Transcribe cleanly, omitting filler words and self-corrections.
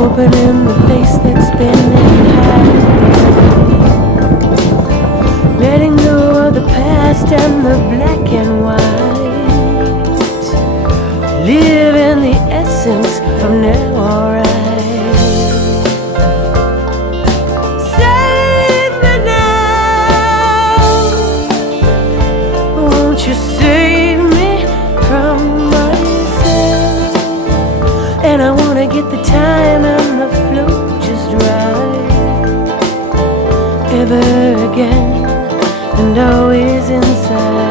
opening the place that's been in hiding, letting go of the past and the black and white, live in the essence of now, alright. Save me now, won't you save me from myself? And I wanna get the time and the flow just right, ever again and always inside.